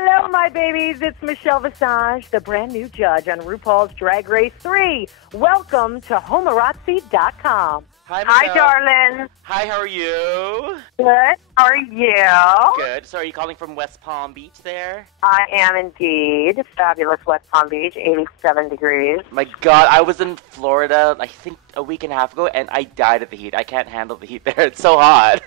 Hello, my babies. It's Michelle Visage, the brand new judge on RuPaul's Drag Race 3. Welcome to Homarazzi.com. Hi, Hi, darling. Hi, how are you? Good. How are you? Good. So are you calling from West Palm Beach there? I am indeed. Fabulous West Palm Beach, 87 degrees. My God, I was in Florida, I think a week and a half ago, and I died of the heat. I can't handle the heat there. It's so hot.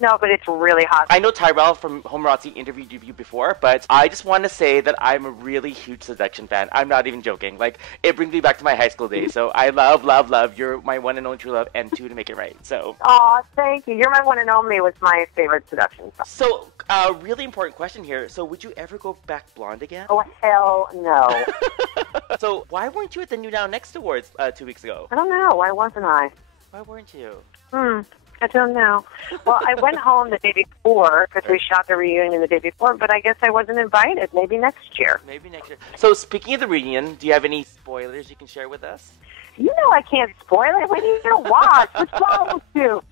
No, but it's really hot. I know Tyrell from Homarazzi interviewed you before, but I just want to say that I'm a really huge Seduction fan. I'm not even joking. Like, it brings me back to my high school days. So I love, love, love. You're my one and only true love, and two to make it right. So. Aw, thank you. You're my one and only was my favorite Seduction song. So, really important question here. So, would you ever go back blonde again? Oh, hell no. So, why weren't you at the New Now Next Awards 2 weeks ago? I don't know. Why wasn't I? Why weren't you? I don't know. Well, I went home the day before because we shot the reunion the day before, but I guess I wasn't invited. Maybe next year. Maybe next year. So, speaking of the reunion, do you have any spoilers you can share with us? You know I can't spoil it. What are you going to watch? What's wrong with you?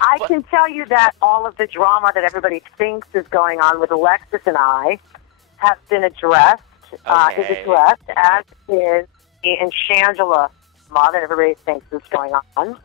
I can tell you that all of the drama that everybody thinks is going on with Alexis and I have been addressed. Okay. Is addressed, as is and Shangela Ma that everybody thinks is going on.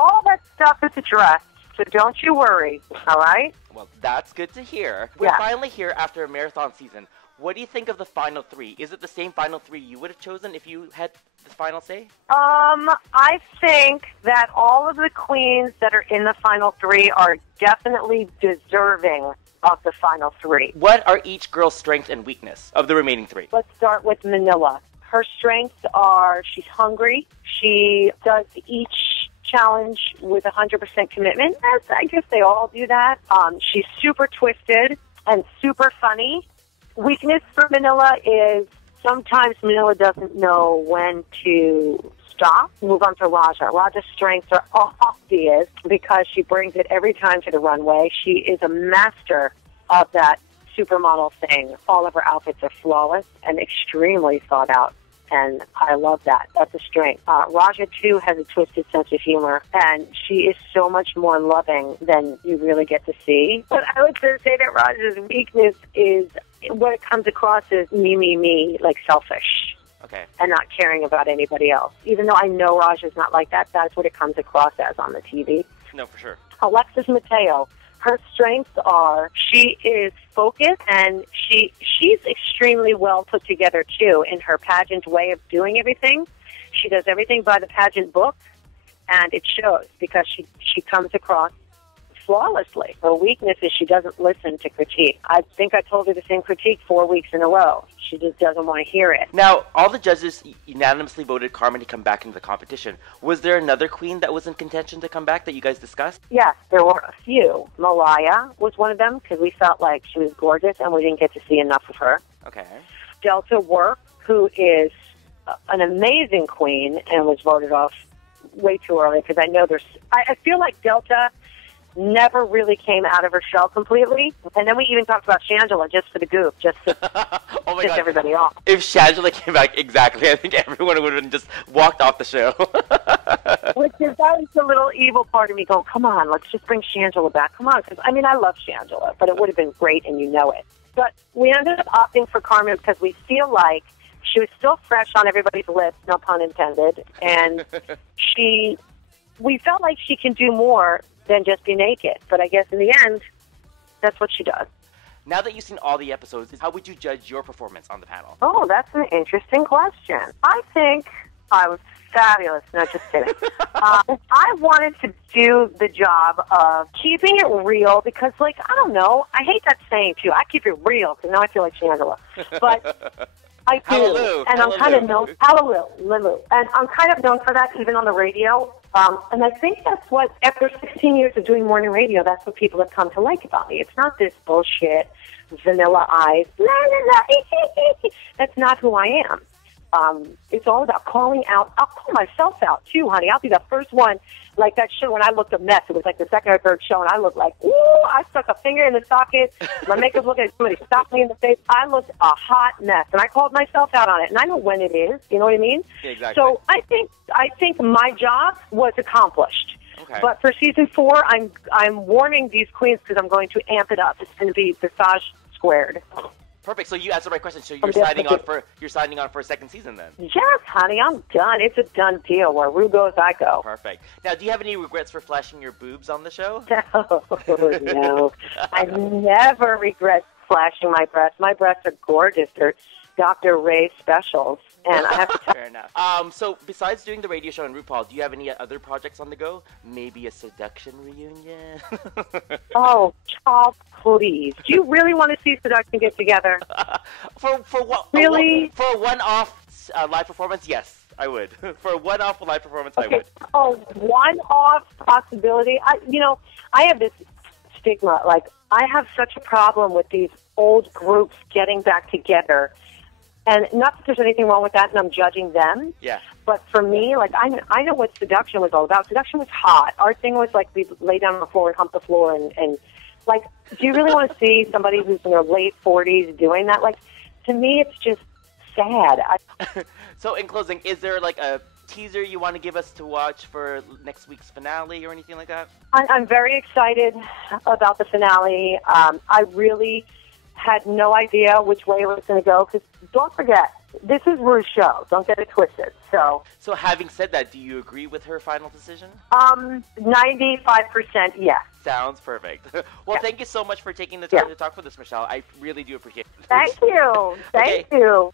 All that stuff is addressed, so don't you worry, all right? Well, that's good to hear. We're finally here after a marathon season. What do you think of the final three? Is it the same final three you would have chosen if you had the final say? I think that all of the queens that are in the final three are definitely deserving of the final three. What are each girl's strength and weakness of the remaining three? Let's start with Manila. Her strengths are she's hungry. She does each challenge with 100% commitment. As I guess they all do that. She's super twisted and super funny. Weakness for Manila is sometimes Manila doesn't know when to stop. Move on to Raja. Raja's strengths are obvious because she brings it every time to the runway. She is a master of that supermodel thing. All of her outfits are flawless and extremely thought out. And I love that. That's a strength. Raja, too, has a twisted sense of humor, and she is so much more loving than you really get to see. But I would say that Raja's weakness is what it comes across as me, like selfish. Okay. And not caring about anybody else. Even though I know Raja's not like that, that's what it comes across as on the TV. No, for sure. Alexis Mateo. Her strengths are she is focused and she's extremely well put together too in her pageant way of doing everything. She does everything by the pageant book, and it shows because she comes across flawlessly. Her weakness is she doesn't listen to critique. I think I told her the same critique 4 weeks in a row. She just doesn't want to hear it. Now, all the judges unanimously voted Carmen to come back into the competition. Was there another queen that was in contention to come back that you guys discussed? Yes, there were a few. Malaya was one of them because we felt like she was gorgeous and we didn't get to see enough of her. Okay. Delta Work, who is an amazing queen and was voted off way too early because I know I feel like Delta never really came out of her shell completely. And then we even talked about Shangela just for the goof, just to oh my piss God. everybody off. If Shangela came back, exactly, I think everyone would have just walked off the show. Which is, that was the little evil part of me going, come on, let's just bring Shangela back. Come on, because, I mean, I love Shangela, but it would have been great, and you know it. But we ended up opting for Carmen because we feel like she was still fresh on everybody's lips, no pun intended, and we felt like she can do more than just be naked. But I guess in the end, that's what she does. Now that you've seen all the episodes, how would you judge your performance on the panel? Oh, that's an interesting question. I think I was fabulous. No, just kidding. I wanted to do the job of keeping it real because, like, I don't know. I hate that saying, too. I keep it real because now I feel like Shangela. But I do. Hallelujah. And I'm kind of known, hallelujah. And I'm kind of known for that even on the radio. And I think that's what, after 16 years of doing morning radio, that's what people have come to like about me. It's not this bullshit, vanilla eyes, la, la, la, that's not who I am. It's all about calling out. I'll call myself out, too, honey. I'll be the first one. Like that show when I looked a mess. It was like the second or third show, and I looked like, ooh, I stuck a finger in the socket. My makeup looked like somebody stopped me in the face. I looked a hot mess, and I called myself out on it. And I know when it is. You know what I mean? Yeah, exactly. So I think my job was accomplished. Okay. But for season 4, I'm warning these queens because I'm going to amp it up. It's going to be Visage squared. Perfect. So you answered my question. So I'm you're signing on for a second season then? Yes, honey, I'm done. It's a done deal. Where Ru goes, I go. Perfect. Now, do you have any regrets for flashing your boobs on the show? No. I never regret flashing my breasts. My breasts are gorgeous. They're Dr. Ray specials. And I have to tell Fair enough. So besides doing the radio show and RuPaul, do you have any other projects on the go? Maybe a seduction reunion? oh, Charles, please. Do you really want to see Seduction get together? For what? Really? For a one-off live performance, yes, I would. For a one-off live performance, I would. Oh, one-off possibility. I have this stigma. Like, I have such a problem with these old groups getting back together. And not that there's anything wrong with that, and I'm judging them. Yeah. But for me, like, I know what Seduction was all about. Seduction was hot. Our thing was, like, we lay down on the floor and hump the floor. And like, do you really want to see somebody who's in their late 40s doing that? Like, to me, it's just sad. So, in closing, is there, like, a teaser you want to give us to watch for next week's finale or anything like that? I'm very excited about the finale. I really had no idea which way it was going to go, because don't forget, this is Ru's show. Don't get it twisted. So having said that, do you agree with her final decision? 95% yes. Sounds perfect. Well, yeah. Thank you so much for taking the time to talk with us, Michelle. I really do appreciate it. Thank you. Thank you.